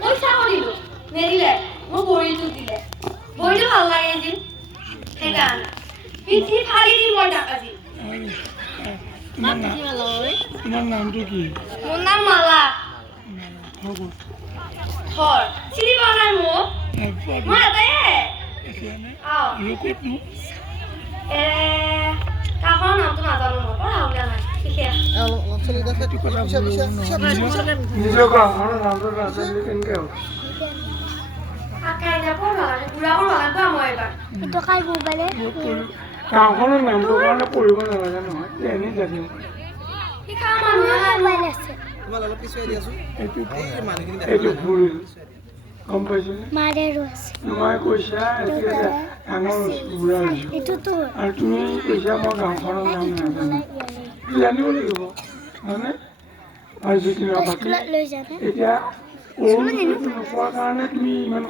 পইচা কৰিলো নেৰিলে মোক ভৰিটো দিলে ভৰিটো ভাল লাগে আজি সেইকাৰণে পিঠি ফালি দিম মই তাক আজি তোমাৰ নামটো কি মোৰ নাম মালা ঘৰ চিনি পোৱা নাই মোক মই এটাই কাষৰ নামটো নাজানো মই পঢ়া শুনা নাই নিজৰ গাঁওখনৰ নামটো নাজানিলে কেনেকৈ হ'ব গাঁওখনৰ নামটোৰ কাৰণে পঢ়িব নালাগে নহয় এনেই জানিম এইটো ভুল গম পাইছনে মই কৈছা ডাঙৰ বুঢ়া হৈছোঁ আৰু তুমি কৈছা মই গাঁওখনৰ নাম নাজানো জানিব লাগিব হয়নে আৰু যিটো বাকী এতিয়া নোপোৱাৰ কাৰণে তুমি ইমান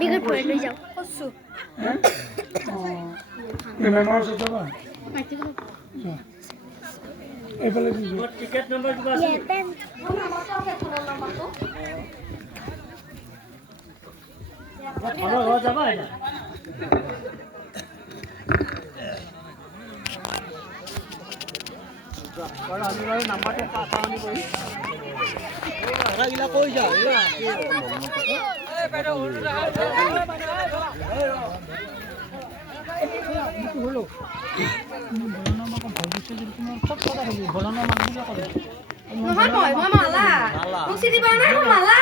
বেমাৰৰ ওচৰত যাবা এইফালে টিকেট নম্বৰ কিবা আছে যাবা নাম্বাৰটো পানী কৰি কৈ যা নহয় মই মালা মোক চিনি পোৱা নাই মই মালা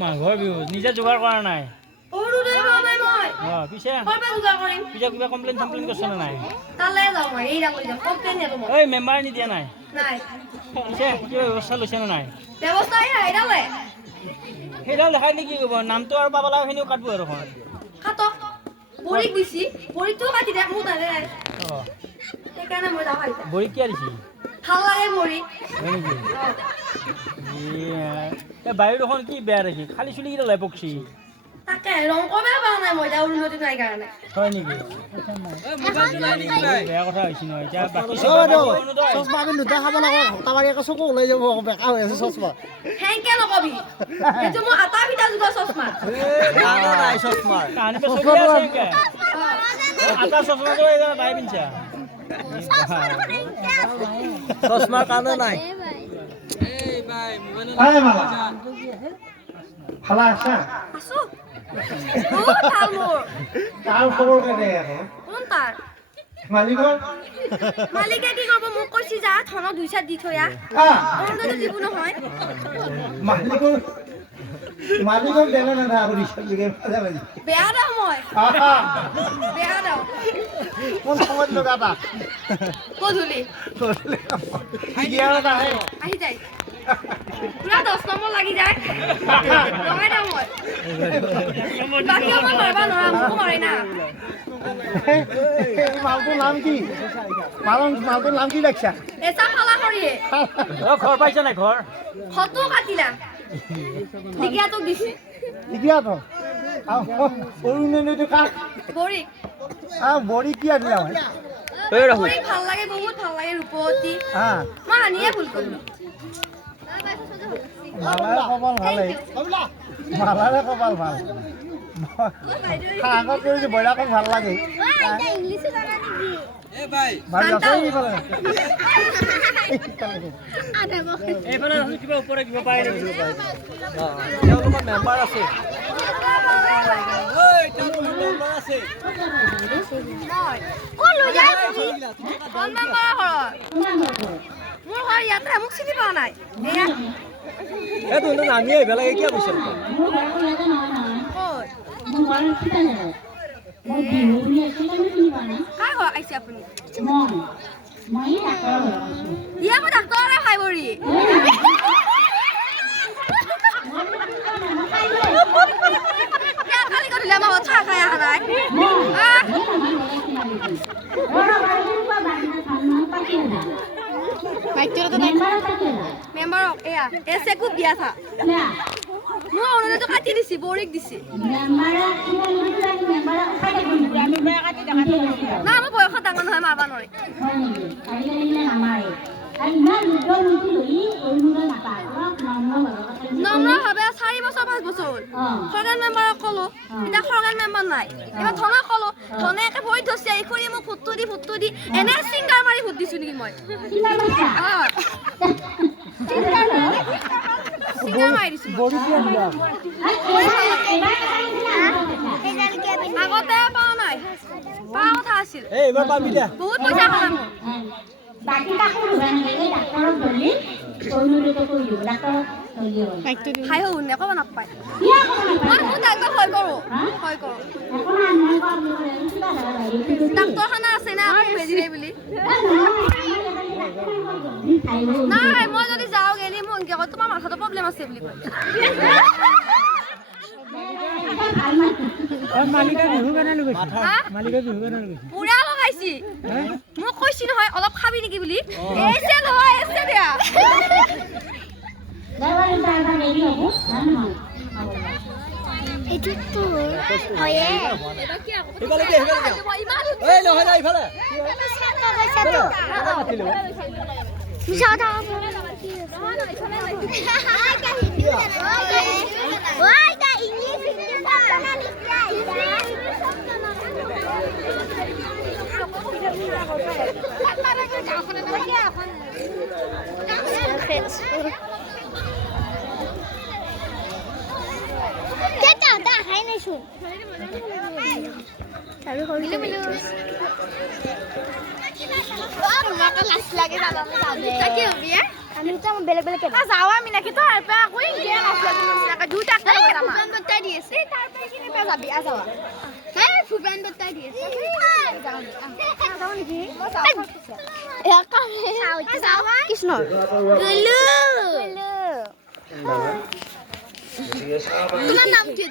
মাঘৰ বিহু নিজে যোগাৰ কৰা নাই পিছে কিবা কমপ্লেইন চমপ্লেইন কৰিছে নে নাই এই মেম্বাৰ নিদিয়া নাই পিছে কিবা ব্যৱস্থা লৈছে নে নাই সেইডাল দেখাই নে কি কৰিব নামটো আৰু পাব লগাখিনিও কাটব আৰু বড়ি কিয় দিছি বায়ু দেখোন কি বেয়া দেখি খালি চুলি কেইটা লাই পকছি হয় নেকি বেয়া কথা হৈছে নহয় এতিয়া চশমা আমি দুটা খাব লাগে তাবাৰী আকৌ চকু ওলাই যাব বেকা হৈ আছে চশমা চশমাৰ কাণে নাই ভালা আছা তাৰ খবৰ কেনে মালিকৰ মালিকে কি কৰিব মোক কৈছি যা থনত দুই চাত দি থয়া দিব নহয় মালিকৰ দেলে না আৰু বেয়া দাও মই বেয়া দাও কোন সময়ত লগাবা গধূলি আহি যায় পুৰা 10 নম্বৰ লাগি যায় লগাই দাও মই বাকি মই মাৰবা নৰা মোক মাৰে না মালটোৰ নাম কি মালটোৰ নাম কি ৰাখছা এসা ফালা কৰিয়ে ঘৰ পাইছা নাই ঘৰ ফটো কাটিলা দিগিয়া তো দিছি দিগিয়া তো অৰুণেটো কাক বড়ি বড়ি কি আনিলা বড়ি ভাল লাগে বহুত ভাল লাগে ৰূপৱতী মই আনিয়ে ভুল কৰিলো মালাৰে কপাল ভালেই মালাৰে কপাল ভাল আগত কৰিছো বইলাখন ভাল লাগে কিবা ওপৰে কিবা পাই তেওঁলোকৰ মেম্বাৰ আছে মোৰ ঘৰ ইয়াতে মোক চিনি পোৱা নাই নামি আহিব লাগে কিয় কৈছে কাৰ ঘৰ আহিছে আপুনি ইয়া মই ডাক্তৰৰে খাই বৰি কালি গধূলি আমাৰ ঘৰত চাহ খাই অহা নাই মেম্বাৰক এয়া এছে খুব দিয়া থা মই অনুৰোধটো কাটি দিছি বৰিক দিছি না মই বয়সত ডাঙৰ নহয় মাৰবা নোৱাৰি নম্ৰভাৱে 4 বছৰ 5 বছৰ হ'ল খৰগান মেম্বাৰক ক'লো এতিয়া খৰগান মেম্বাৰ নাই এবাৰ ধনক ক'লো ধনে একে ভৰি ধৰছি আহি খুৰি মোক ফুটটো দি এনে চিংগাৰ মাৰি ফুট দিছো নেকি মই চিংগাৰ মাৰি দিছো আগতে পাওঁ নাই পাওঁ কথা আছিল বহুত পইচা খালে মোক খাই হওঁ নে ক'ব নাপায় মই মোৰ ডাক্তৰ ভয় কৰোঁ ডাক্তৰখানা আছে না বেজি দিয়ে বুলি নাই মই যদি যাওঁ গেলি মোক এনেকৈ কয় তোমাৰ মাথাটো প্ৰব্লেম আছে বুলি কয় পুৰা লগাইছি মোক কৈছি নহয় অলপ খাবি নেকি বুলি এছে নহয় এছে দিয়া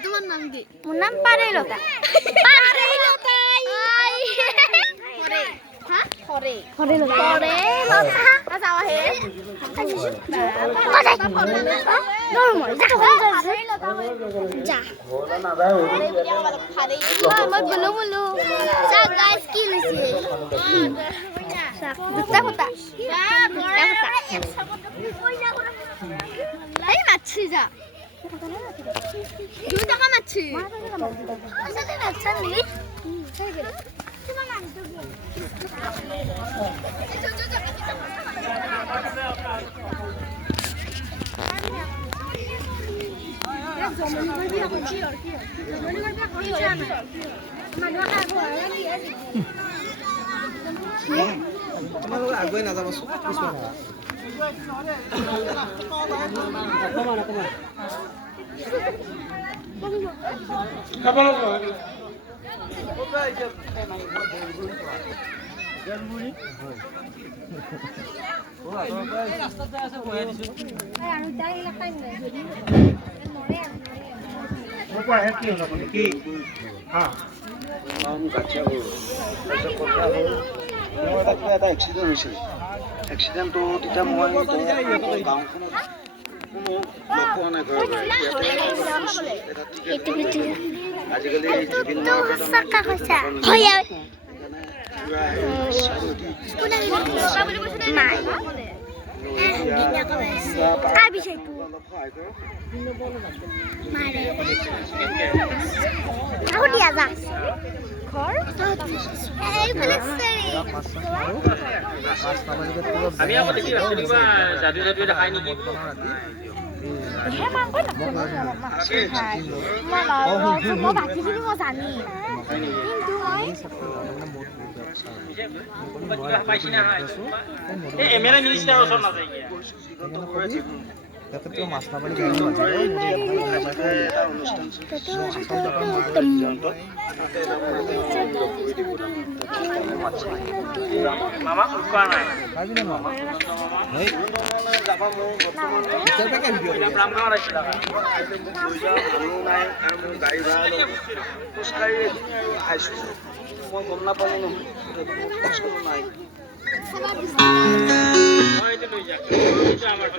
তোমার নাম কি মোর নাম পারেলতা আগুৱাই নাযাব এটা এক্সিডেণ্ট হৈছিল এক্সিডেণ্টটো তেতিয়া মই গাঁওখনত আজিকালি বিভিন্ন আমি আকৌ দেখি আছো কিবা যাদু দেখাই নেকি এমএলএ মিনিষ্টাৰৰ ওচৰত নাযায় মামা কোৱা নাই মই গম নাপালো নহয়